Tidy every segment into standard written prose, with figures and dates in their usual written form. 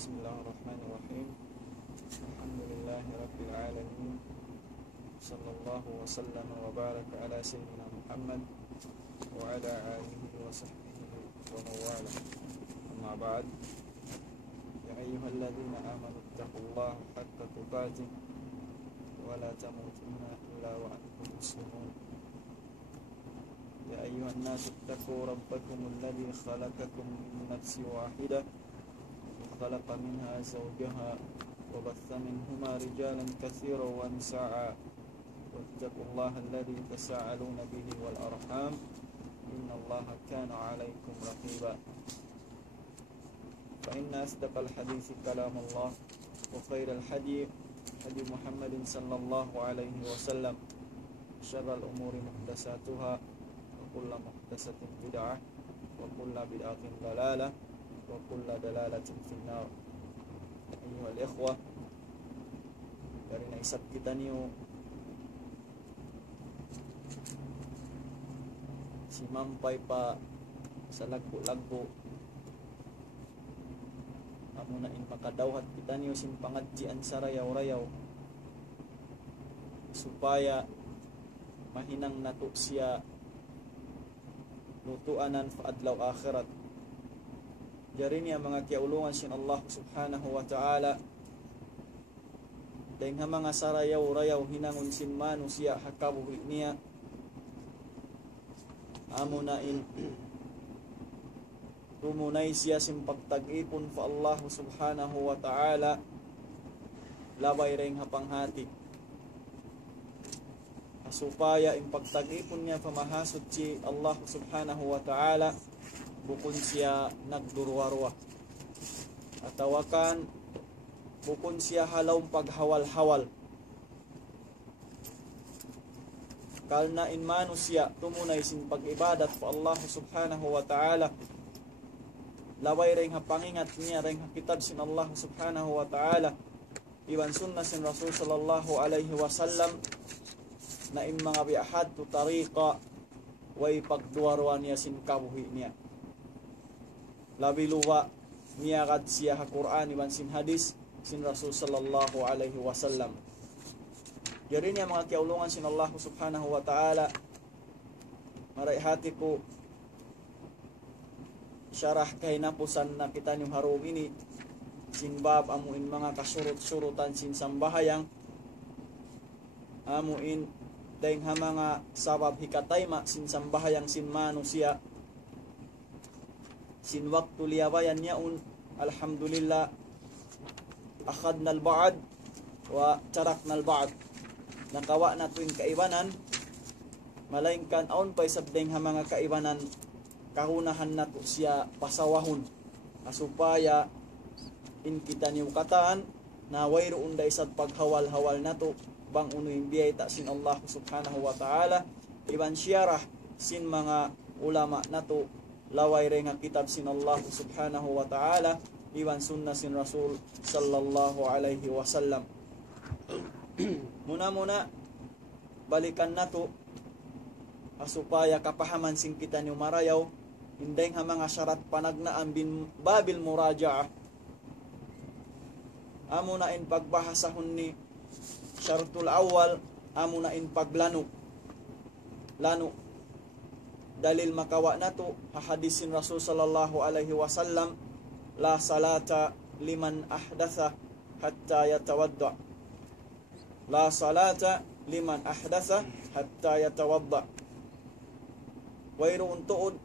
بسم الله الرحمن الرحيم. الحمد لله رب العالمين، صلى الله وسلم وبارك على سيدنا محمد وعلى آله وصحبه ومن والاه. أما بعد، يا أيها الذين آمنوا اتقوا الله حق تقاته ولا تموتن إلا وأنتم مسلمون. يا أيها الناس اتقوا ربكم الذي خلقكم من نفس واحدة خلق منها زوجها وبث منهما رجالا كثيرا ونساء واتقوا الله الذي تساءلون به والأرحام إن الله كان عليكم رقيبا. فإن أصدق الحديث كلام الله وخير الهدي هدي محمد صلى الله عليه وسلم شر الأمور محدثاتها وكل محدثة بدعة وكل بدعة ضلالة وكل دلالة في النار. أيها الإخوة, dari naisap kita niyo si mampay pa sa lagbo-lagbo amo na in makadawhat kita niyo sin pangadjian sa rayaw-rayaw supaya mahinang nato siya lutuanan fa adlaw akhirat. Dari niya mga kiaulungan sin Allah subhanahu wa ta'ala dahil nga mga sarayaw-rayaw hinangon sin manusia hakabuhi niya amo na in tumunay siya sin pagtag-ipon fa Allah subhanahu wa ta'ala labay ring hapanghati supaya in pagtag-ipon niya pamahasot si Allah subhanahu wa ta'ala bukon siya nagdurwarwa atawakan bukon siya halaw paghawal-hawal kalna in manusia tumunay sin pag-ibadat fa Allah subhanahu wa ta'ala laway ring hapangingat niya ring kitab sin Allah subhanahu wa ta'ala iwan sunnah sin Rasul sallallahu alaihi wasallam na in mga biahad tu tariqa way pagduwarwa niya sin kabuhi niya labi luwa niya kad siya ha Quran iban sin hadis sin Rasul sallallahu alaihi wasallam. Yari niya mga kiaulungan sin Allah subhanahu wa ta'ala maray hati ko syarah kay napusan na kita niyong harum ini sin bab amuin mga kasurut-surutan sin sambahayang amuin dahing ha mga sabab hikatayma sin sambahayang sin manusia sin waktu liyabayan niyaun alhamdulillah akhadna al-ba'd wa tarakna al-ba'd nakawa na tuwing kaibanan malaingkan aun pay sabdeng ha mga kaibanan kahunahan na to siya pasawahon asupaya in kita niyo kataan na wayroon da isad paghawal-hawal na to bang unoy biyay ta sin Allah subhanahu wa ta'ala iban syarah sin mga ulama na to laway rin ang kitab sin Allah subhanahu wa ta'ala iwan sunnah sin Rasul sallallahu alaihi wasallam. Muna balikan na to asupaya kapahaman sin kita ni marayaw hinday nga mga syarat panagnaan bin babil muraja'ah amo na in pagbahasahon ni syaratul awal amo na in paglano dalil makawa na to hadisin Rasul sallallahu alaihi wasallam la salata liman ahdatha hatta yatawadda la salata liman ahdatha hatta yatawadda wayroon tuod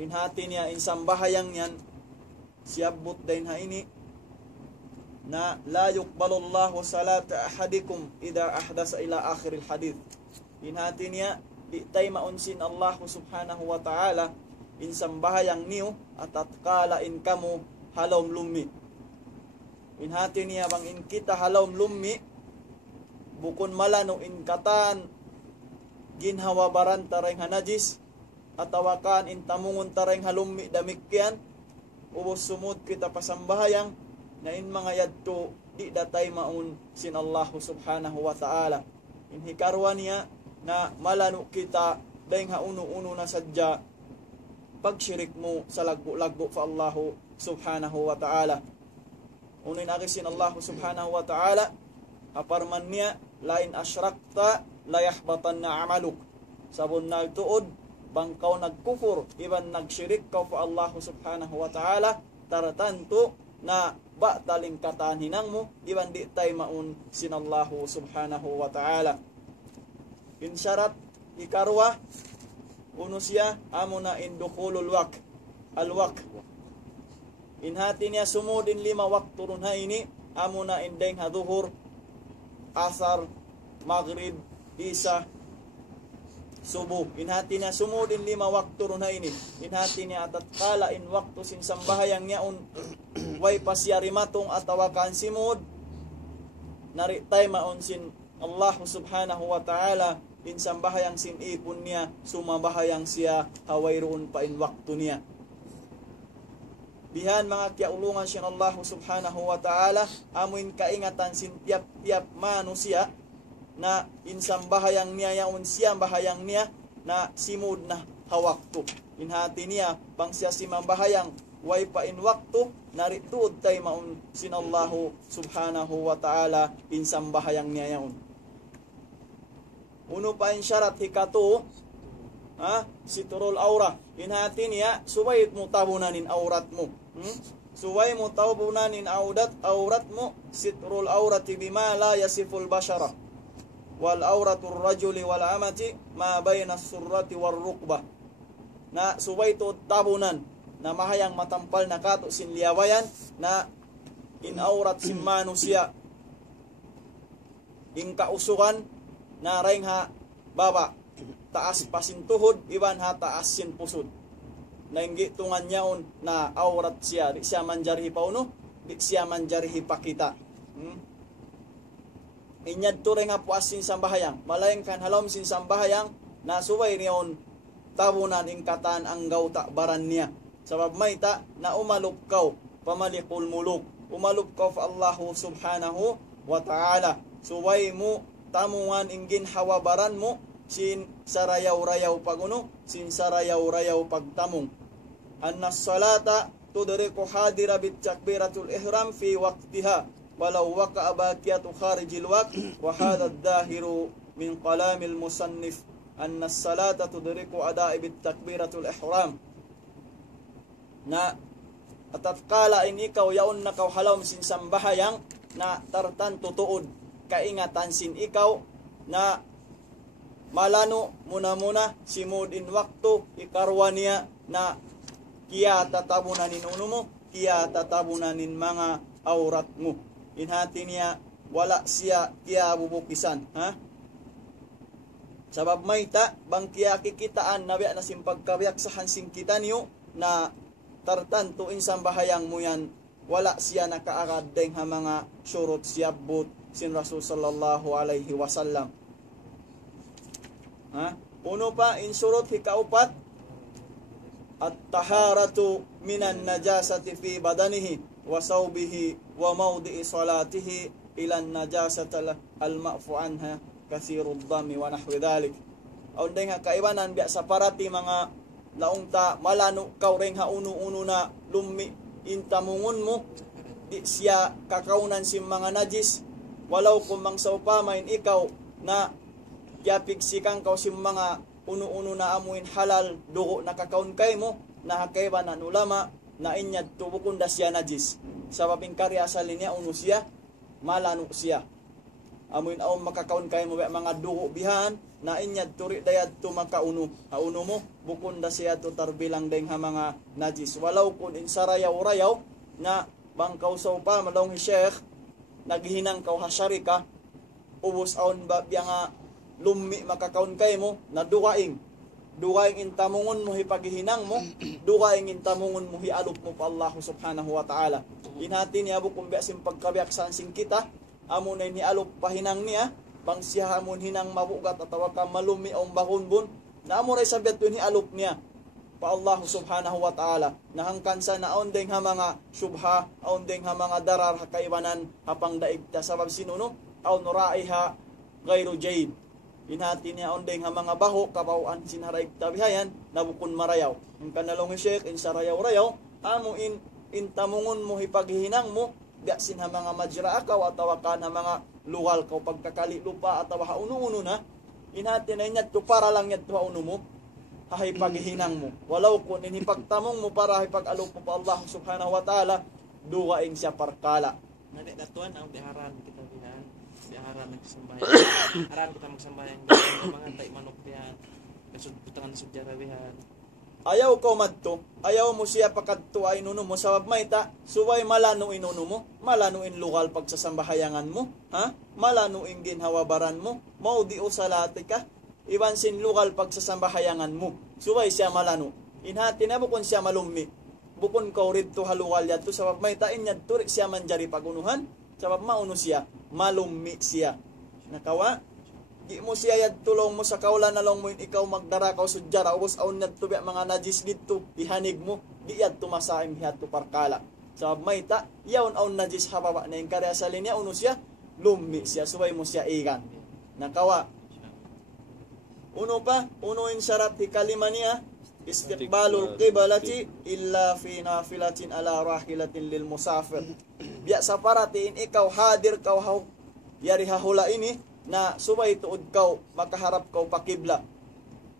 inhati niya insambahayang yan siyabot din ha ini na la yuqbalullahu salata ahadikum idha ahdasa ila akhiril hadith inhati niya di tay maunsin Allah subhanahu wa ta'ala in sambahayang niyo at atkala in kamu halawm lummi in hati niya bang in kita halawm lummi bukon malano in katan ginhawa baran tareng hanajis atawakan in tamungon tareng halummi damikyan ubos sumud kita pasambahayang na in mga yadto di datay maun sin Allah subhanahu wa ta'ala in hikarwa niya na malano kita dahil ha uno-uno na sadya pagsyirik mo sa lagbo-lagbo fa Allahu subhanahu wa ta'ala. unin akisin Allah subhanahu wa ta'ala aparman niya lain asyrakta layahbatanna amaluk sabon nagtuod bangkaw nagkufur iban nagsyirik ka pa Allah subhanahu wa ta'ala taratanto na ba taling kataan hinang mo iban di tay maun sinallahu subhanahu wa ta'ala. Insyarat ikarwa uno siya amo na indukhulul wak alwak inhati niya sumudin 5 waktu run ha ini amo na indeng ha duhur asar maghrib isa subuh inhati niya sumudin 5 waktu run ha ini inhati niya atat kala in waktu sin sambahayang niya un way pasyari matong atawa kan simud nari tay maun sin Allah subhanahu wa ta'ala in sambahayang sin ipon niya sumabahayang siya hawayroon pa in waktu niya bihan mga kiaulungan siya Allah subhanahu wa ta'ala amuin kaingatan sin tiap-tiap manusia na in sambahayang niya yaon siya bahayang niya na simud na hawakto inhati niya bang siya simambahayang way pa in waktu narituod tay maun sin Allah subhanahu wa ta'ala in sambahayang niya yaon. Uno pa in syarat hikato siturul aura inhati niya suway mo tabunanin aurat mo suway mo tabunanin aurat mo siturul aurati bima la yasiful bashara wal auratur rajuli wal amati ma bayna surrati war rukbah na suway to tabunan na mahayang matampal na kato sin liyawayan na in aurat sin manusia in kausukan na raing ha baba taas pasintuhod iban ha taas sin pusod nainggi tungan yaon na aurat siya di siya manjarihi pauno di siya manjarihi pakita inyad to ring ha puas sin sambahayang malayang kan halom sin sambahayang na suway niyon tabunan ing kataan ang gawta baran niya sabab may ta na umalupkaw pamalikul muluk umalupkaw fa Allah subhanahu wa ta'ala suway mo tamungan ingin hawabaran mo sin sarayaw-rayaw paguno sin sarayaw-rayaw pagtamong annas salata tudriku hadira bit takbiratul ihram fi waqtiha walau waqa'a baqiyatu kharijil waqt wa hadha ad-dahiru min qalamil musannif annas salata tudriku ada'i bit takbiratul ihram na atatkala in ikaw yaon na kaw halom sin sambahayang na tartan tutuod kaingatan sin ikaw na malano muna simud in waktu ikarwa niya na kiya tatabunanin uno mo kiya tatabunanin mga aurat mo inhati niya wala siya kiya bubukisan sabab may ta bang kiya kikitaan na biya na simpagkabiyak sa hansing kita niyo na tartan tuin sambahayang mo yan wala siya nakaagad deng ha mga surut siyabot sin Rasul sallallahu alaihi wasallam uno pa in surut hikaupat at-taharatu minan najasati fi badanihi wa sawbihi wa mawdi'i salatihi ila an-najasati al-ma'fu anha kathirud dami wa nahwi dhalik aw deng ha kaibanan biya sa parati mga laong ta malano kaw reng ha uno na lummi intamungon mo di siya kakaunan si mga najis walau kung mangsaw pa main ikaw na kiapigsikan kaw si mga uno na amuin halal dugo na kakaun kay mo na hakayban an ulama na inyad tubukon da siya najis sabab in karya sa linya uno siya malano siya amuin aw makakaun kay mo mga dugo bihan na inyad turi dayad to makauno hauno mo bukon da siya to tarbilang deng ha mga najis walau kun in sarayaw-rayaw na bangkaw saw pa malong sheikh naghinang kaw hasyari ka ubos aon ba biya nga lummi makakaon kay mo na duwaing intamungon mo hipaghinang mo duwaing intamungon mo hialop mo pa Allah subhanahu wa ta'ala inhati niya bukong biya sim pagkabiyak sa ansing kita amo na hialop pahinang niya bang siya amon hinang mabugat at ka malumi o bahunbun na amo ray sabiat yun hialop niya pa Allah subhanahu wa ta'ala nahangkansa na ondeng ha mga syubha ondeng ha mga darar hakaibanan hapang daig ta sabab sinuno aw nuraiha gairu jaid inhati niya ondeng ha mga baho kabawaan sinharaig tabihayan nabukon marayaw ang kanalong sheikh in sarayaw-rayaw amo in tamungon mo hipaghinang mo biyasin ha mga majra akaw atawa kan ha mga luwal kaw pagkakali lupa atawa ha uno-uno na inhati na inyat to para lang yat to ha uno mo hahay paghinang mo walaw kun inhipagtamong mo para hay pag-alok mo pa Allah subhanahu wa ta'ala duwaing siya parkala Nani datuan ang biharan kita bihan. Biharan nagsambayan. Aran kita magsambayan mga tay manok bihan. Kasud putangan sa jarawihan. ayaw ko madto ayaw mo siya pakadto ay nuno mo sabab mayta suway malano inuno mo malano in lokal pagsasambahayangan mo ha malano in ginhawabaran mo maudi o salati ka iban sin lokal pagsasambahayangan mo suway siya malano inhati na bukon siya malummi bukon ka rito haluwal yato sabab mayta inyad turi siya manjari pagunuhan sabab mauno siya malummi siya nakawa di mo siya yad tulong mo sa kaulan na lang mo ikaw magdarakaw sudyara ubos aun yad tubi mga najis dito ihanig mo di yad tumasaim hiyad to parkala sabab mayta yaon aun najis hababa na yung karya sa linya uno siya lummi siya suway mo siya ikan nakawa uno pa uno in syarat di kalima niya istiqbalul qibalati illa fi nafilatin ala rahilatin lil musafir biya sa paratiin ikaw hadir kaw yari hahula ini na subay tuod kaw makaharap kaw pakibla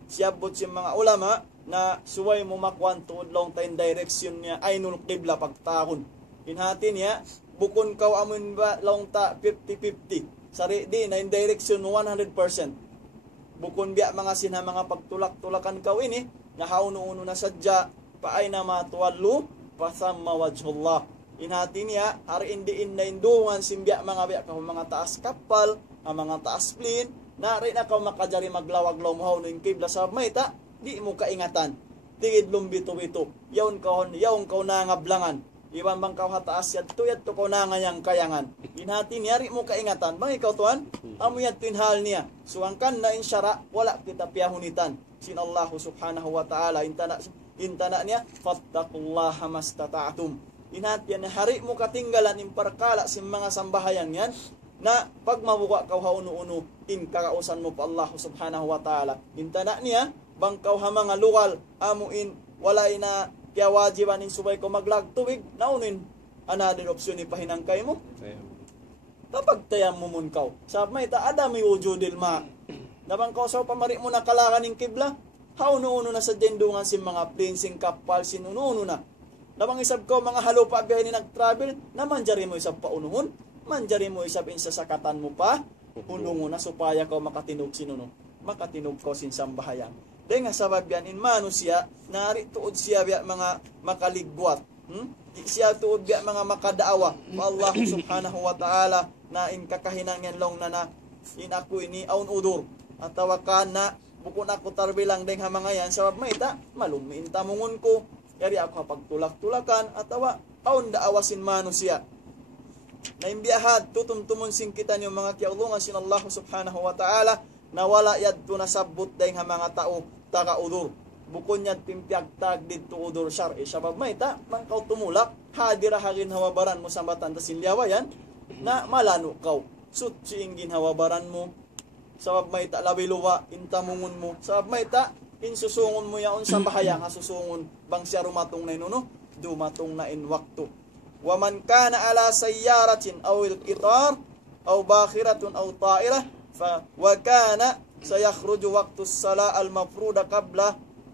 siyabot si mga ulama na suway mo makwan tuod long time direction niya aynul qibla pagtahon inhati niya bukon kaw amon ba long ta 50-50 sari di na in direction 100% bukon biya mga sinha mga pagtulak-tulakan kaw ini na hauno-uno na sadya paay na matuwallu pasamma wajhullah inhati niya hari indiin na indungan simbiya mga biya kaw mga taas kapal ang mga taas plin na rin ako makajari maglawag-law mo ng kibla sa mayta di mo kaingatan tigid lumbito-bito yaon kaw nangablangan iwan bang kaw hataas yad tuyad to kaw nangayang kayangan inhati niya rin mo kaingatan bang ikaw tuan amo yad tinhal niya suwangkan na insyara wala kita piyahunitan sin Allah subhanahu wa ta'ala intana niya fattaqullaha mastata'tum inhati niya hari mo katinggalan imparkala sin mga sambahayan yan na pag mabuka kaw hauno-uno in kakausan mo pa Allah subhanahu wa ta'ala intana niya bang kaw ha mga luwal amuin walay na kaya wajiban in subay ko maglagtuwig naunin another option ipahinang kay mo kapag tayam mo mun kaw sab may ta adami wujudil ma nabang kaw sa pamari mo nakalakan ng kibla hauno-uno na sa dendungan sin mga plinsing kapal sinununo na nabang isab ko mga halupa biyahe ni nag-travel naman jari mo isab paunuhon manjari mo isabin sa sakatan mo pa hulungo na supaya ka makatinog sinuno makatinog ko sin sambahayan dahil nga sabab yan in manusia nari tuod siya biya mga makaligwat siya tuod biya mga makadaawa Allah subhanahu wa ta'ala na in kakahinangan long na in ako ini aun udur at tawakan na bukon ako tarbilang dahil nga mga yan sabab mayta malumin tamungon ko yari ako pagtulak-tulakan at tawa aun daawasin manusia na imbiyahat tutumtumon sing kita niyo mga kiaulungan sin Allah subhanahu wa ta'ala na wala yad to nasabot dahil nga mga tao taka-udur bukon yad pimpiyagtag dito udur syar'i sabab mayta mangkaw tumulak hadira hagin hawabaran mo sa matan ta silyawa yan na malano kaw sut siingin hawabaran mo sabab mayta lawiluwa intamungon mo sabab mayta insusungon mo yaon sa bahaya nga susungon bang siya rumatong na inuno dumatong na in waktu وَمَنْ كَانَ عَلَى سَيَّارَةٍ أَوْ الْقِطَارٍ أَوْ بَاخِرَةٌ أَوْ طَائِرَةٍ وَكَانَ سَيَخْرُجُ وَقْتُ الصَّلَاةِ الْمَفْرُوضَ قَبْلَ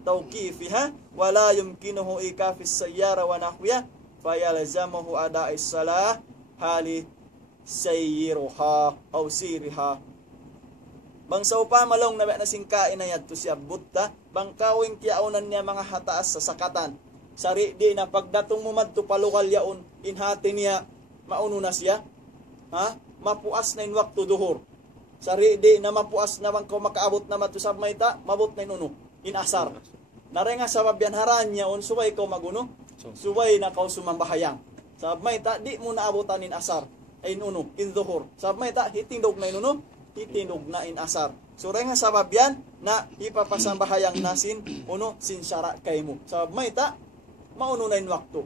تَوْقِيفِهَا وَلَا يُمْكِنُهُ إيقَافُ السَّيَّارَةِ وَنَحْوِهَا فَيَلْزَمُهُ أَدَاءُ الصَّلَاةِ حَالَ سَيْرِهَا أَوْ سِيرِهَا bang sa upamalong na singkain na yad to siya butta bang kawing kiyaunan niya mga hataas sa sakatan sari di na pagdatong mo madto palukal yaon inhati niya mauno na siya ha mapuas na in waktu duhur sari di na mapuas na bang ko makaabot na madto sab mayta mabot na inuno in asar narenga sabab yan haran niya on subay ko maguno subay na kaw sumambahayang sab mayta di mo naabotan in asar ay inuno in duhur sab mayta hitindog na inuno hitindog na in asar so renga sabab yan na ipapasambahayang nasin uno sin syara kay mo sabab mayta mauno na in waktu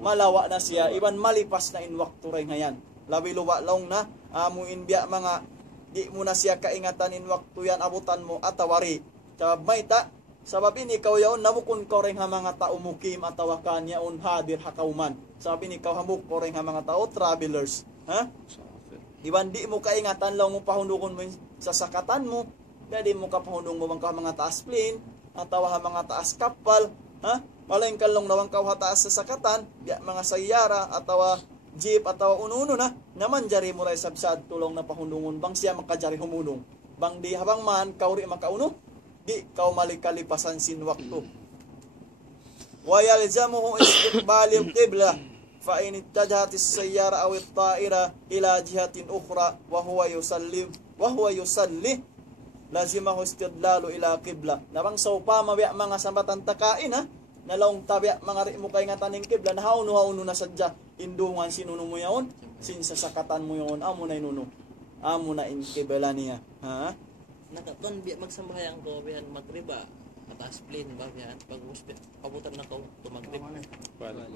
malawa na siya iban malipas na in waktu rin ngayon labi luwa long na amo inbiya mga di mo na siya kaingatan in waktu yan abutan mo atawari sabab mayta sabab ini ikaw yaon nabukon ko rin ha mga tao mukim atawakan yaon hadir hakauman Sabi ni kahamuk ko rin mga tao, travelers. Ha? Musafir. Iban di mo kaingatan lang mo pahundukon mo sa sakatan mo. Di mo kapahundong mo mga taas plane, atawa mga taas kapal. Ha? Malaing kalong nawang kaw taas sa sakatan, mga sayara, atawa jeep, atawa ununo na. Naman jari mo rin sabsad tulong na pahundungon. Bang siya makajari humunong. Bang di habang man, kauri makauno. Di kaw malikalipasan sin waktu. Wa yalzamuhu istiqbalil qibla fa in ittajahat as-sayyara aw at-ta'ira ila jihatin ukhra wa huwa yusalli lazimahu istidlalu ila qibla. Nabang sa upama biya mga sambatan takain ha, nalaong tabiya mga ri mo kay nga taning qibla na hauno na sadya indungan sinuno mo yaon sin sa sakatan mo yon amo na inuno amo na in qibla niya ha. Nakaton biya magsambayang ko biyan magriba ataas plane ba biyan pag pabutan na ko tumagrib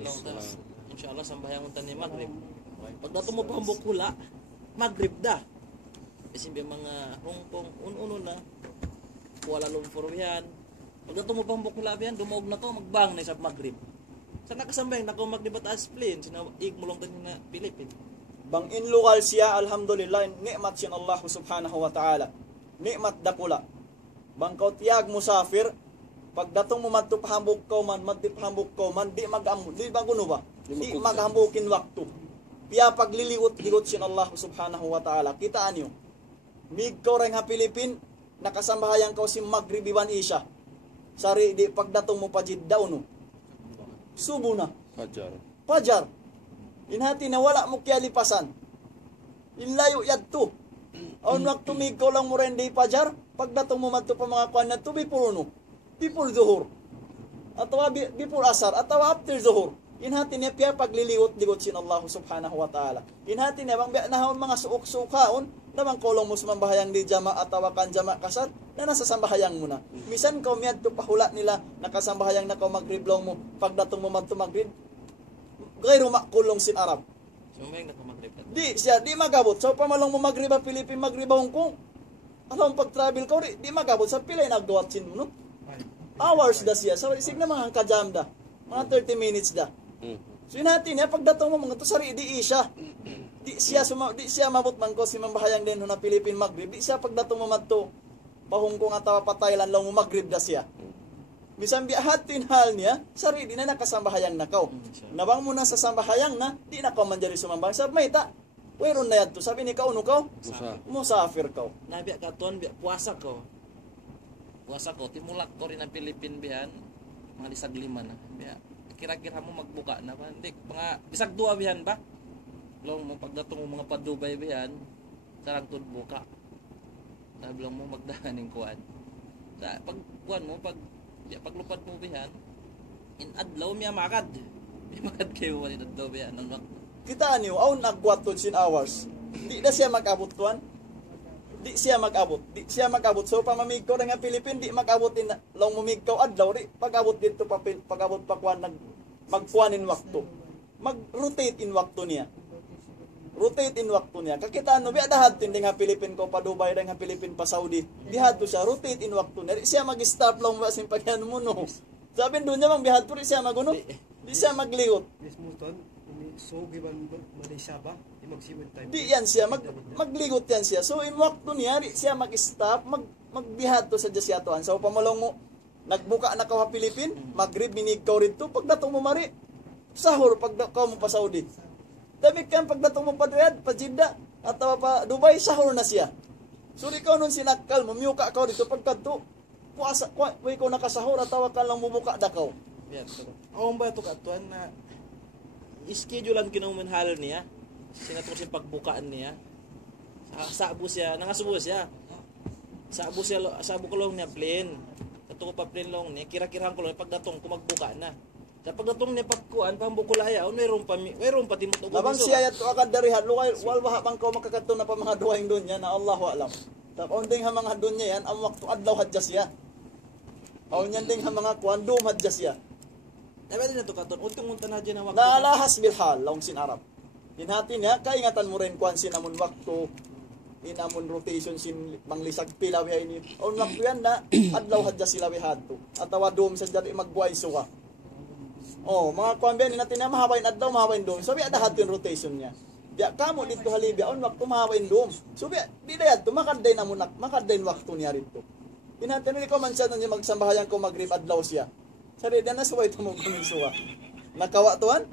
long tas inshallah sambayang untan ni magrib pag dato mo pambok hula magrib da kasi biya mga Hong Kong uno na Kuala Lumpur biyan pag dato mo pambok hula biyan dumog na ko magbang na sa magrib sa nakasambayang nako magrib ataas plane sinaig mo lang tan na Philippines Bang in lokal siya alhamdulillah nikmat sin Allah subhanahu wa ta'ala nikmat dakula bang kaw tiyag musafir pagdatong mo madto pahambok ko man di maguno ba di maghambukin waktu piya pagliliwot-liwot sin Allah subhanahu wa ta'ala kitaan nyo mig ko rin ha Pilipin nakasambahayan ko si magribiban isya sari di pagdatong mo pajid daw no subo na pajar inhati na wala mo kaya lipasan inlayo yadto on waktu mig ko lang mo rin di pajar pagdatong mo madto pa mga kwan na to before zuhur atawa before asar atawa after zuhur inhati niya piya pagliliwot-liwot sin Allah subhanahu wa ta'ala inhati niya bang nahon mga suok-sukaon namang kolong mo sumambahayang di jama atawa kan jama kasat na nasa sambahayang mo na misan kaw miyad to pahula nila nakasambahayang na kaw magriblong mo pagdatong mo madto magrib gayro makulong sin Arab sumayang nako magrib di siya di magabot so pamalong mo magriba Pilipin magriba Hong Kong alam pag travel ko di magabot sa pilay nagduwat sin mo no hours da siya so isig na mga kajam da mga 30 minutes da so natin ya pagdatong mo mga to sari di siya di siya mabot man ko si mambahayang din na Pilipin magrib di siya pagdatong mo madto pa Hong Kong atawa pa Thailand lang mo magrib da siya bisan biahatin hal niya sari di na nakasambahayang nakaw nabang mo na sa sambahayang na di na ko man jari sumambahang sab may ta wayron na yadto sabi ni kaw no kaw musafir kaw nabiya ka ton biya puasa ko timulak ko rin ang Pilipin biyan mga lisag lima na biya kira-kira mo magbuka na ba hindi mga bisag dua biyan ba long mo pagdatong mo mga padubay biyan sarang tud buka sabi lang mo magdahaning kuan sa pag kuan mo paglupad mo biyan in adlaw miya makad kayo wali adlaw biyan ang kita niyo aw nagwatod sin hours di na siya mag-abot kuan di siya mag-abot so pamamig ko nga Pilipin di mag-abot din long mumig ko adlaw di pag-abot dito pag-abot pa kuan magkuanin waktu mag-rotate in waktu niya kakitaan no biya dahat tindi nga Pilipin ko pa Dubai rin nga Pilipin pa Saudi dihat to siya rotate in waktu niya di siya mag-stop long basin pagyan mo no sabi doon niya mang bihat to di siya maguno di siya magligot so giban Malaysia ba magsimot time di yan siya magligot yan siya so in waktu niya di siya mag-stop magbihat to sa jasyatuan so pamalong mo nagbuka na ka Pilipin magrib minig ka rito pagdatong mo mari sahur pagdatong mo pa Saudi damit kan pagdatong mo pa Riyadh pa Jeddah atawa pa Dubai sahur na siya so di ka nun sinakal mo miyuka ka rito pagkadto puasa way ko nakasahur atawa ka lang mumuka dakaw yan awang ba ito katuan na ischedulean kinuman halal niya sinatok siya pagbukaan niya saabo siya nangasubo siya saabo ko lang niya plane kato ko pa plane lang niya kira-kirahan ko lang pagdatong kumagbuka na sa pagdatong niya pagkuan pambukulayaw mayroon pa timot labang siya yato akad darihan lukay walwaha bang ko makakato na pa mga duwaing dunya na Allahu alam tapos ding ha mga dunya yan ang waktu adlaw hadja siya aw nyan ding ha mga kuan dum hadja siya dapat din ito katon untong-unta na dyan na waktu naalahas bilhal laong sin Arab inhati niya kaingatan mo rin kuan sin amon waktu in amon rotation sin manglisag pilaw ya ini on waktu yan na adlaw hadja sila wihadto atawa dum sa jari magbuhay suwa Oh, mga kuan biya ni natin na mahawain adlaw mahawain dom. So biya dahat yung rotation niya. Biya kamo dito halibya on waktu mahawain dom. So biya di dayad to makadday na munak, makadday waktu niya rito. Inatin ni ko man siya nung magsambahayan ko magrib adlaw siya. Sari na suway to mo kuminsuwa. Nakawa tuan?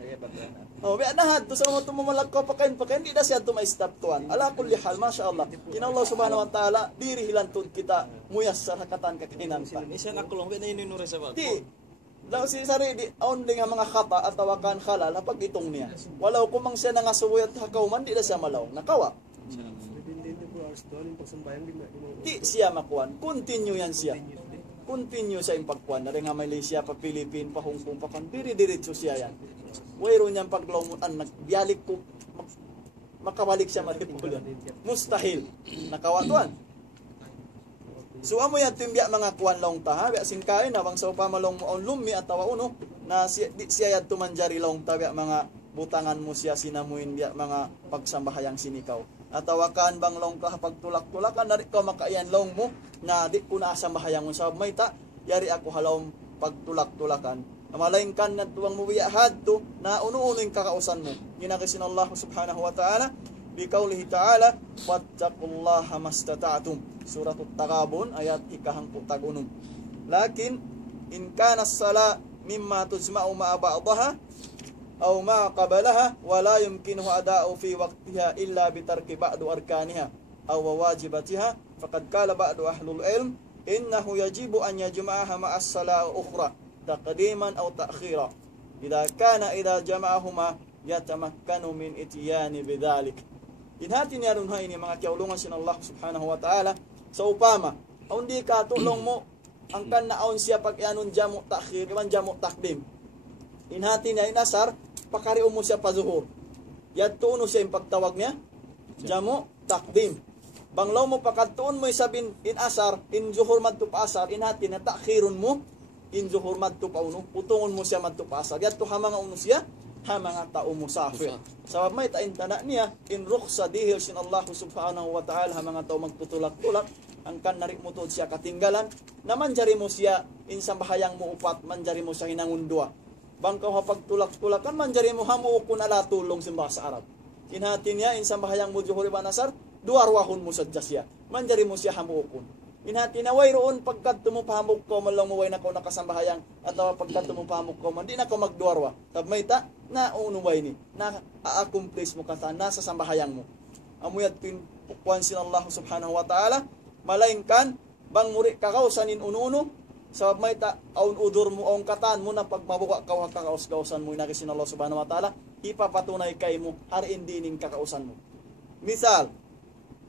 Oh, biya dahat to sa mo tumumalak ko pakain di da siya to ma-stop tuan. Ala kulli hal, masyaallah. Kin Allah subhanahu wa taala diri hilantud kita muyas sa hakatan kakainan ta. Isa na kulong na ininure sa bato. Di daw si sari di only nga mga khata at tawakan halal pag itong niya. Walaw kumang siya nga suway at hakaw man di na siya malaw. Nakawa. Depende po hours doon yung pagsambayang Di siya makuan. Continue yan siya. Continue sa impagkuan. Dari nga Malaysia pa Philippine pa Hong Kong pa kan diri-diretso siya yan. Wayro niyang paglawmutan nagbiyalik ko makabalik siya maripulan. Mustahil. Nakawa tuan. So amo yan timbya mga kuan long ta ha biya singkay na bang sa pamalong mo on lumi at tawa uno na siya yad tumanjari long ta biya mga butangan mo siya sinamuin biya mga pagsambahayang sinikaw. At tawakan bang long ka pagtulak-tulakan na ko makaiyan long mo na di ko na asambahayang mo sa may ta yari ako halawng pagtulak-tulakan. Amalain kan na tuwang mo biya hadto na uno-uno yung kakausan mo. Ginakisin Allah subhanahu wa ta'ala biqaulihi ta'ala fattaqullaha mastata'tum suratul Taghabun ayat ikahang tagunum lakin in kana as-sala mimma tujma'u ma'a ba'daha aw ma qabalaha wa la yumkinuhu ada'u fi waqtiha illa bi tarki ba'du arkaniha aw wajibatiha faqad qala ba'du ahlul ilm innahu yajibu an yajma'aha ma'a as-salati ukhra taqdiman aw ta'khira idza jama'ahuma yatamakkanu min itiyani bidzalik. Inhati niya rin ini mga kiaulungan sin Allah subhanahu wa ta'ala sa upama. Aun di ka tulong mo ang kan naon siya pag anon jamu takhir, iban jamu takdim. Inhati niya inasar pakari mo siya pa zuhur. Yadto siya yung pagtawag niya jamu takdim. Banglaw mo pakadtuon mo sabin in asar in zuhur madto pa asar inhati na takhirun mo in zuhur madto pa uno utungon mo siya madto pa asar. Yadto hamanga uno siya ha mga tao musafir. Sabab may tain tana niya in rukhsa dihil sin Allah subhanahu wa ta'ala ha mga tao magtutulak-tulak ang kan narik mo tuod siya katinggalan naman jari mo siya in sambahayang mo upat manjari mo siya hinangundua bangkaw ha pagtulak-tulakan manjari mo hamu kun ala tulong simbah sa Arab inhati niya in sambahayang mo juhuri banasar duarwahon mo sadya siya manjari mo siya hamu kun inhati na way roon pagkat tumupahamok ko man lang mo way na ko nakasambahayang atawa pagkat tumupahamok ko man di na ko magduarwa tab may ta na unumay ni na a-accomplish mo kata nasa sambahayang mo amuyat pin kuan sin Allah subhanahu wa ta'ala malainkan bang muri kakausanin ununo sabab may ta aun udur mo aun katan mo na pagmabuka kaw kakaus-kausan mo inakisin Allah subhanahu wa ta'ala ipapatunay kay mo hari indining kakausan mo misal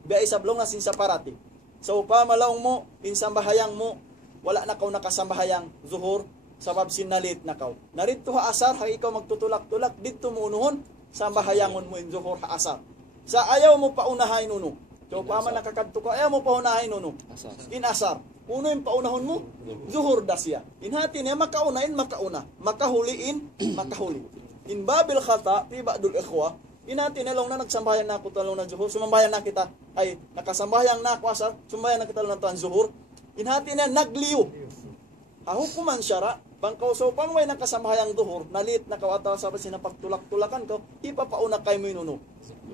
biya isablong na sin sa parati sa upamalaw mo in sambahayang mo wala na kaw nakasambahayang zuhur sabab sinalit na kaw narito ha asar ha ikaw magtutulak-tulak dito mo unuhon sambahayangon mo in zuhur ha asar sa ayaw mo paunahain uno so upama nakakadto ko ayaw mo paunahain uno in asar uno yung paunahon mo zuhur dasya inhati niya makaunain makauna makahuliin makahuli in babil khata ti ba'dul ikhwa inhati nilong na nagsambahayan na ako talong na zuhur sumambahayan na kita ay nakasambahayan na ako asar sumbahayan na kita talong na zuhur inhati niya nagliyo hahukuman syara bangkaw so pamway nakasambahayan zuhur nalit nakawataw sa sinapagtulak-tulakan ko ipapauna kay mo inuno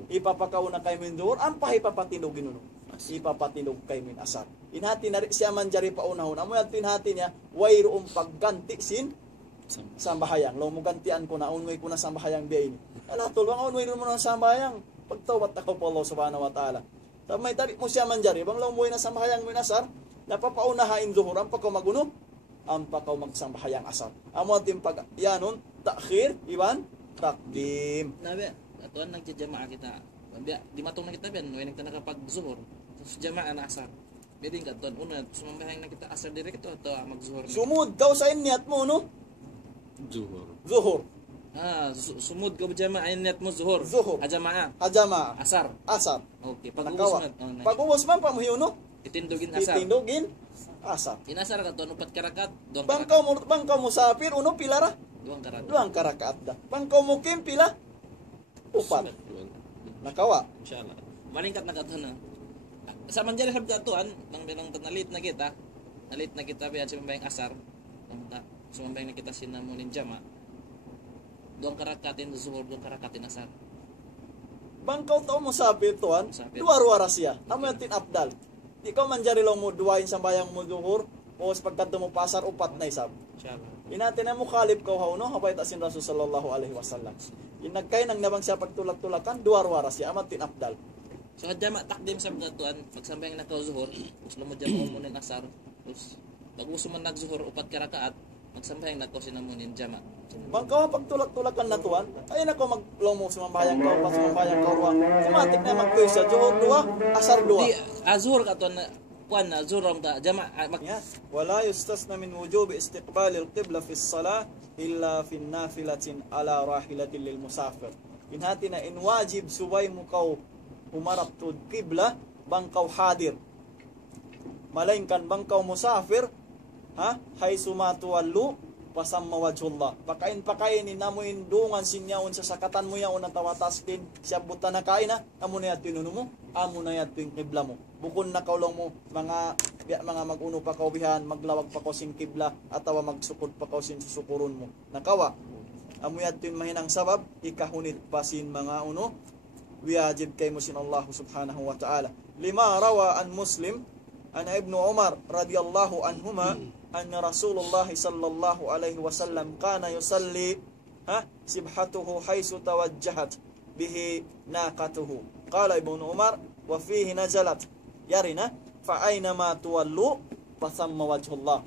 ipapakauna kay mo zuhur ang pahipapatinog inuno ipapatinog kay mo asar inhati na siya man jari paunahon amoy at inhati niya wayroong pagganti sin sambahayang lo mo gantian ko na unway ko na sambahayang biya ini ala tulwang unway mo na sambahayang pagtawat ako po Allah subhanahu wa ta'ala tab may tabi mo siya man jari bang lo mo na sambahayang mo asar napapaunahain zuhur ang pagkaw maguno ang pagkaw magsambahayang asar amo ating pag yanon takhir iban takdim Nabi atuan nagjajamaa kita biya di matong na kita ben way nagtanaka pag zuhur tapos jamaa na asar biding ka ton una sumambahayang na kita asar dire kito ato magzuhur sumud daw sa inyat mo no zuhur sumud ka jamaa ay net mo zuhur jamaa asar okay pag-uwas man pamuhiyo no itindugin asar inasar ka to upat karakat bangkaw mo sapir uno pilara duang karakaat da bangkaw mo kim pila upat nakawa insyaallah malingkat na katana sa manjari sabta atuan nang bilang nalit na kita biya sumambayang asar sumambayang na kita sinamunin jama Duang karakatin zuhur, duang karakatin asar. Bangkaw tao mo sabi tuan, Sabi. duwa-ruwa siya. Amo yatin abdal. Ikaw manjari lang mo duwain sa bayang mo duhur, o pagkadto mo pasar upat na isab. Inshallah. Inatin na mo kalip ka no, hapay ta sin Rasul sallallahu alaihi wasallam. Inagkay nang nabang siya pagtulak-tulakan, duwa-ruwa siya, amo tin abdal. So jama takdim sa pagkatuan, pagsambayang nakaw zuhur, uslo mo jama mo nin asar. Tapos pag uso man nagzuhur upat ka rakaat, magsambayang nakaw sinamunin jama. Bangkaw pagtulak-tulakan na tuan, ay nako maglomo sumambayang ka, pas sumambayang ka ruwa. Sumatik na magkuy sa juhur duwa, asar duwa. Di azhur ka tuan kuan na zuram ta jama Ya, wala yustasna min wujubi istiqbalil qibla fi as-salah illa fi nafilatin ala rahilatin lil musafir. Inhati na in wajib subay mo kaw humarap tud qibla bangkaw hadir. Malainkan bangkaw musafir, ha? Hay sumatuwallu pasamma wajhullah. Pakain ni namuin dungan sinyaon sa sakatan mo yaon ang tawatas din siya buta na kain na amo na yat tinuno mo, amo na yat ting qibla mo. Bukon na kaulong mo mga maguno pa kaubihan, maglawag pa ko sin qibla atawa magsukod pa ko sin susukuron mo. Nakawa. Amo yat tin mahinang sabab ikahunit pa sin mga uno wajib kay mo sin Allah subhanahu wa ta'ala. Lima rawa an Muslim an Ibnu Umar radhiyallahu anhuma anna Rasulullah sallallahu alaihi wasallam kana yusalli sibhatuhu haythu tawajjahat bihi naqatuhu. Qala Ibnu Umar wa fihi nazalat yarina fa aina ma tuwallu fa thamma wajhullah.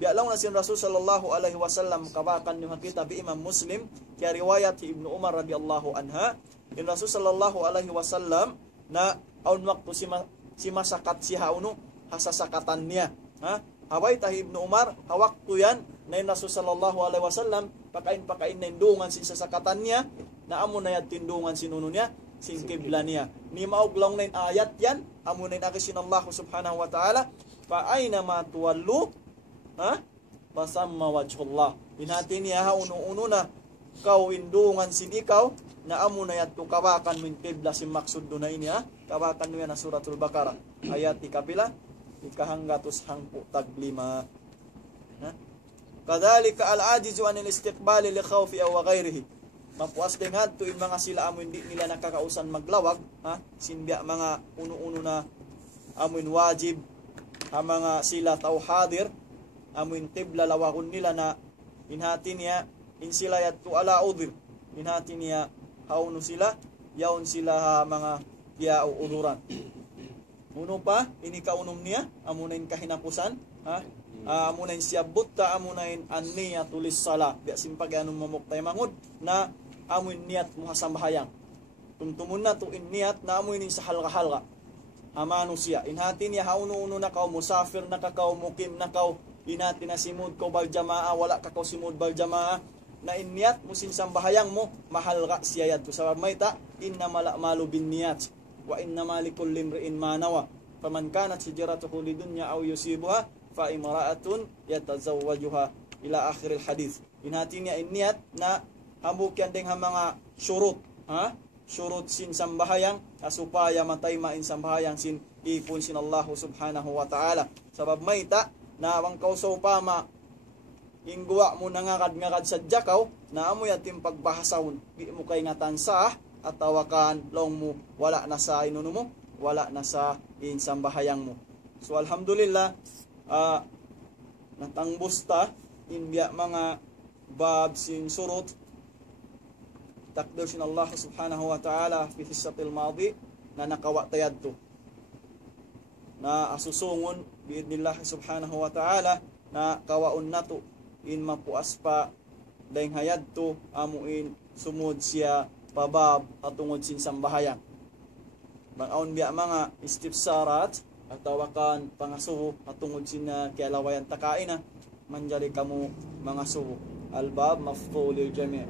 Bialang na sin Rasul sallallahu alaihi wasallam kabakan ni kita bi Imam Muslim kaya riwayat Ibnu Umar radhiyallahu anha in Rasul sallallahu alaihi wasallam na aun waktu si masakat si hauno hasasakatan niya. Haway tahi Ibnu Umar, hawak to yan, na yung Rasul sallallahu alaihi wasallam, pakain na indungan sin sasakatan niya, na amo na yan tindungan sinuno niya, sin kibla niya. Ni mauglaw na yung ayat yan, amo na yung akisin Allah subhanahu wa ta'ala, aina ma tuwallu, pasamma wajhullah. Hinati niya ha, uno na, kau indungan sin ikaw, na amo na yan tukawakan min kibla sin maksud do na ini kawakan niya na suratul Baqarah, ayat ikapila, ikahanggatus hangpu taglima. Kadhalika al-ajizu anil istiqbali li khawfi aw ghairihi. Mapuas din hadto yung mga sila amo hindi nila nakakausan maglawag, sinbiya mga uno-uno na amoin wajib, mga sila taw hadir, amoin qibla lawagon nila na inhati niya in sila yadto ala udhir. Inhati niya hauno sila, yaon sila mga tiya o uduran. Uno pa, ini kaunom niya, amunain kahinapusan, amunain siyabot ta, amunain anniya tulis sala. Biya simpag anong mamuktay mangod, na amuin niyat muhasambahayang. Tumtumun na to in niyat, na amuin sa halga-halga. Amano siya. Inhati niya, hauno-uno na kaw, musafir na kakaw, mukim na kaw, inhati na simud ko baljamaa, wala kakaw simud baljamaa, na inyat mo sinsambayang mo mahalga siya yad. Sa may ta, inna malu bin niyat wa inna malikul limri'in manawa faman kanat hijratuhu lidunya aw yusibuha fa imra'atun yatazawwajuha ila akhiril hadith. Inhati niya inyat na hambukyan ding mga syurut, syurut sin sambahayang supaya matay main sambahayang sin ipon sin Allah subhanahu wa ta'ala. Sabab may ta na wang kausaw pa ingguwa mo nangakad-ngakad sa jakaw na amoy ating pagbahasawon di mo kay nga tansa at tawakan long mo wala na sa inuno mo, wala na sa insambahayang mo. So alhamdulillah natangbusta inbiya mga bab sin surut takdir sin Allah subhanahu wa ta'ala fi hissatil madi na nakawa tayad to na asusungon biidnillah subhanahu wa ta'ala na kawaon nato in mapuas pa dahing hayad to amuin sumud siya pabab at tungod sin sambahayang. Bang-aon biya mga istifsarat at tawakan pangasuho at tungod sin kialawayan takain manjali kamo mga suho. Albab mafdhulil jami'.